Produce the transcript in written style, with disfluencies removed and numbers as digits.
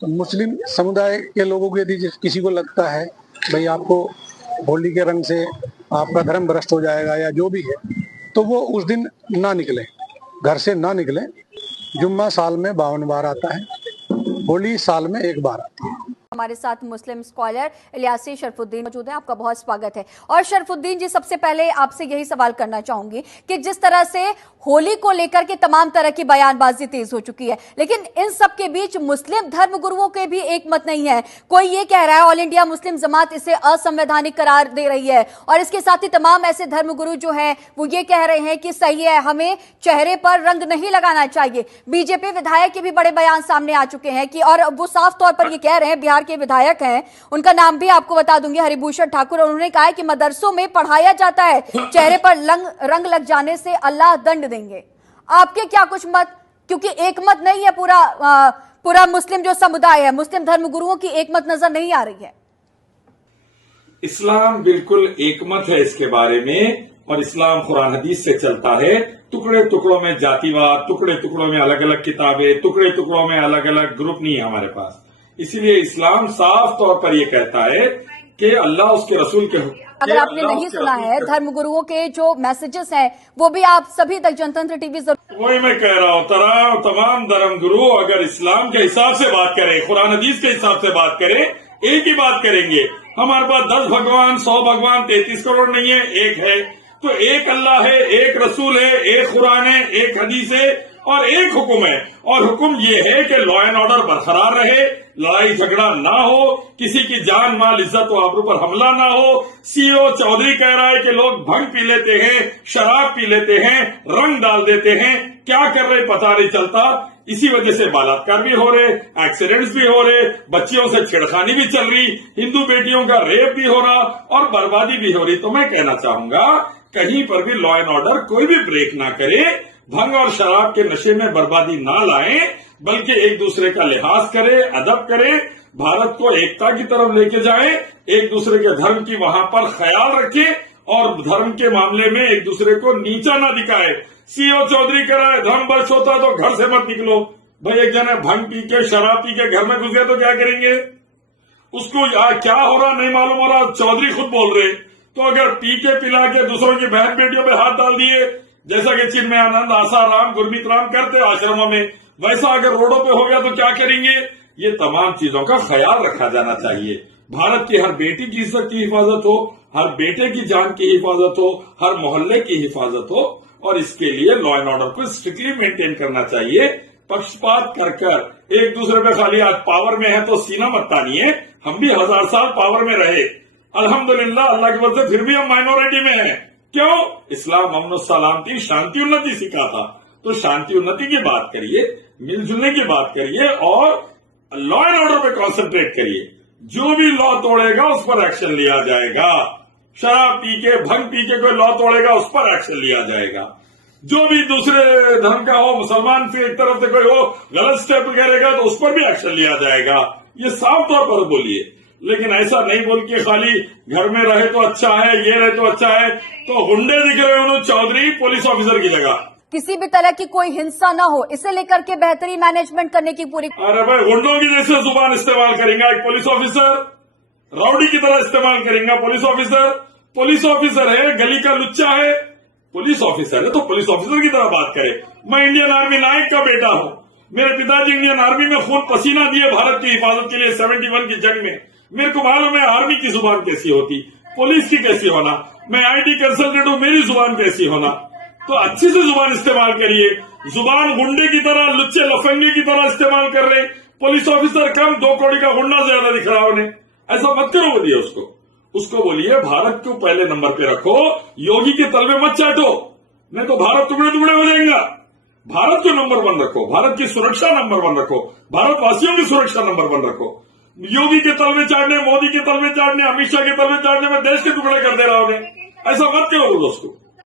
तो मुस्लिम समुदाय के लोगों को यदि किसी को लगता है भाई आपको होली के रंग से आपका धर्म भ्रष्ट हो जाएगा या जो भी है, तो वो उस दिन ना निकले, घर से ना निकले। जुम्मा साल में 52 बार आता है, होली साल में एक बार आती है। हमारे साथ मुस्लिम स्कॉलर इलियासी शरफुद्दीन मौजूद हैं। आपका बहुत स्वागत है। और शरफुद्दीन जी, सबसे पहले आपसे यही सवाल करना चाहूंगी कि जिस तरह से होली को लेकर के तमाम तरह की बयानबाजी तेज हो चुकी है, लेकिन इन सब के बीच मुस्लिम धर्मगुरुओं के भी एक मत नहीं है। कोई ये कह रहा है ऑल इंडिया मुस्लिम जमात इसे असंवैधानिक करार दे रही है, और इसके साथ ही तमाम ऐसे धर्मगुरु जो हैं वो ये कह रहे हैं कि सही है, हमें चेहरे पर रंग नहीं लगाना चाहिए। बीजेपी विधायक के भी बड़े बयान सामने आ चुके हैं कि, और वो साफ तौर पर ये कह रहे हैं, बिहार के विधायक हैं, उनका नाम भी आपको बता दूंगी, हरिभूषण ठाकुर, और उन्होंने कहा है कि मदरसों में पढ़ाया जाता है चेहरे पर रंग लग जाने से अल्लाह दंड देंगे। आपके क्या कुछ मत, क्योंकि एक मत नहीं है पूरा मुस्लिम जो समुदाय है, मुस्लिम धर्मगुरुओं की एक मत नजर नहीं आ रही है। इस्लाम बिल्कुल एक मत है इसके बारे में, और इस्लाम कुरान हदीस से चलता है। टुकड़े टुकड़ों में जातिवाद, टुकड़े टुकड़ों में अलग अलग किताबें, टुकड़े टुकड़ों में अलग अलग ग्रुप नहीं है हमारे पास। इसीलिए इस्लाम साफ तौर पर यह कहता है कि अल्लाह उसके रसूल के अगर आपने नहीं सुना है, धर्मगुरुओं के जो मैसेजेस हैं वो भी आप सभी तक जनतंत्र टीवी वही मैं कह रहा हूँ, तमाम धर्मगुरु अगर इस्लाम के हिसाब से बात करें, कुरान हदीस के हिसाब से बात करें, एक ही बात करेंगे। हमारे पास 10 भगवान, 100 भगवान, 33 करोड़ नहीं है, एक है। तो एक अल्लाह है, एक रसूल है, एक कुरान है, एक हदीस है और एक हुक्म है। और हुक्म ये है कि लॉ एंड ऑर्डर बरकरार रहे, लड़ाई झगड़ा ना हो, किसी की जान माल इज्जत व आबरू पर हमला ना हो। सीओ चौधरी कह रहा है कि लोग भंग पी लेते हैं, शराब पी लेते हैं, रंग डाल देते हैं, क्या कर रहे पता नहीं चलता। इसी वजह से बलात्कार भी हो रहे, एक्सीडेंट्स भी हो रहे, बच्चियों से छेड़खानी भी चल रही, हिंदू बेटियों का रेप भी हो रहा और बर्बादी भी हो रही। तो मैं कहना चाहूंगा कहीं पर भी लॉ एंड ऑर्डर कोई भी ब्रेक ना करे, भंग और शराब के नशे में बर्बादी ना लाएं, बल्कि एक दूसरे का लिहाज करे, अदब करे, भारत को एकता की तरफ लेके जाए, एक दूसरे के धर्म की वहां पर ख्याल रखे और धर्म के मामले में एक दूसरे को नीचा ना दिखाए। सीओ चौधरी कह रहा है धर्म भ्रष्ट होता है तो घर से मत निकलो। भाई एक जने भंग पी के शराब पी के घर में घुस गए तो क्या करेंगे? उसको क्या हो रहा नहीं मालूम हो रहा, चौधरी खुद बोल रहे। तो अगर पी के पिला के दूसरों की बहन बेटियों पे हाथ डाल दिए, जैसा कि चिन्मयानंद, आसाराम, गुरमीत राम करते आश्रमों में, वैसा अगर रोडों पे हो गया तो क्या करेंगे? ये तमाम चीजों का ख्याल रखा जाना चाहिए। भारत की हर बेटी की इज्जत की हिफाजत हो, हर बेटे की जान की हिफाजत हो, हर मोहल्ले की हिफाजत हो, और इसके लिए लॉ एंड ऑर्डर को स्ट्रिक्टली मेंटेन करना चाहिए। पक्षपात कर एक दूसरे पे खाली आज पावर में है तो सीना मत तानिए। हम भी 1000 साल पावर में रहे, अल्हम्दुलिल्लाह, अल्लाह की वजह से फिर भी हम माइनॉरिटी में हैं। क्यों? इस्लाम अमन सलामती, शांति उन्नति सिखाता। तो शांति उन्नति की बात करिए, मिलजुलने की बात करिए और लॉ एंड ऑर्डर पे कॉन्सेंट्रेट करिए। जो भी लॉ तोड़ेगा उस पर एक्शन लिया जाएगा। शराब पी के, भंग पी के कोई लॉ तोड़ेगा उस पर एक्शन लिया जाएगा। जो भी दूसरे धर्म का हो, मुसलमान से एक तरफ से कोई हो, गलत स्टेप करेगा तो उस पर भी एक्शन लिया जाएगा। ये साफ तौर पर बोलिए, लेकिन ऐसा नहीं बोल के खाली घर में रहे तो अच्छा है, ये रहे तो अच्छा है। तो गुंडे दिख रहे हो चौधरी पुलिस ऑफिसर की जगह। किसी भी तरह की कोई हिंसा ना हो, इसे लेकर के बेहतरीन मैनेजमेंट करने की पूरी। अरे भाई, गुंडों की जैसे जुबान इस्तेमाल करेंगे एक पुलिस ऑफिसर, राउडी की तरह इस्तेमाल करेंगे पुलिस ऑफिसर। पुलिस ऑफिसर है, गली का लुच्चा है, पुलिस ऑफिसर है तो पुलिस ऑफिसर की तरह बात करे। मैं इंडियन आर्मी नायक का बेटा हूं, मेरे पिताजी इंडियन आर्मी में खून पसीना दिए भारत की हिफाजत के लिए 71 की जंग में। मेरे को मालूम है आर्मी की जुबान कैसी होती, पुलिस की कैसी होना। मैं IT कंसल्टेंट हूं, मेरी जुबान कैसी होना। तो अच्छी से जुबान इस्तेमाल करिए। जुबान गुंडे की तरह, लुच्चे लफंगे की तरह इस्तेमाल कर रहे। पुलिस ऑफिसर कम, 2 करोड़ का गुंडा ज्यादा दिख रहा उन्हें। ऐसा मत करो, बोलिए उसको बोलिए भारत को पहले नंबर पे रखो, योगी के तलवे मत चाटो, नहीं तो भारत टुकड़े टुकड़े हो जाएगा। भारत को नंबर 1 रखो, भारत की सुरक्षा नंबर 1 रखो, भारतवासियों की सुरक्षा नंबर 1 रखो। योगी के तलवे चाटने, मोदी के तलवे चाटने, अमित शाह के तलवे चाटने में देश के टुकड़े कर दे रहा उन्हें। ऐसा मत करो दोस्तों।